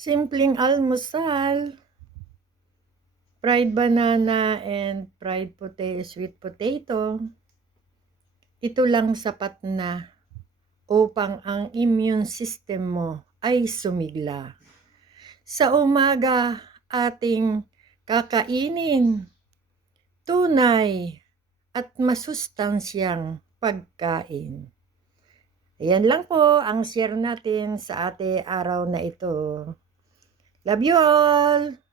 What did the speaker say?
Simpleng almusal, fried banana and sweet potato. Ito lang sapat na upang ang immune system mo ay sumigla. Sa umaga, ating kakainin tunay at masustansyang pagkain. Ayan lang po ang share natin sa araw na ito. Love you all!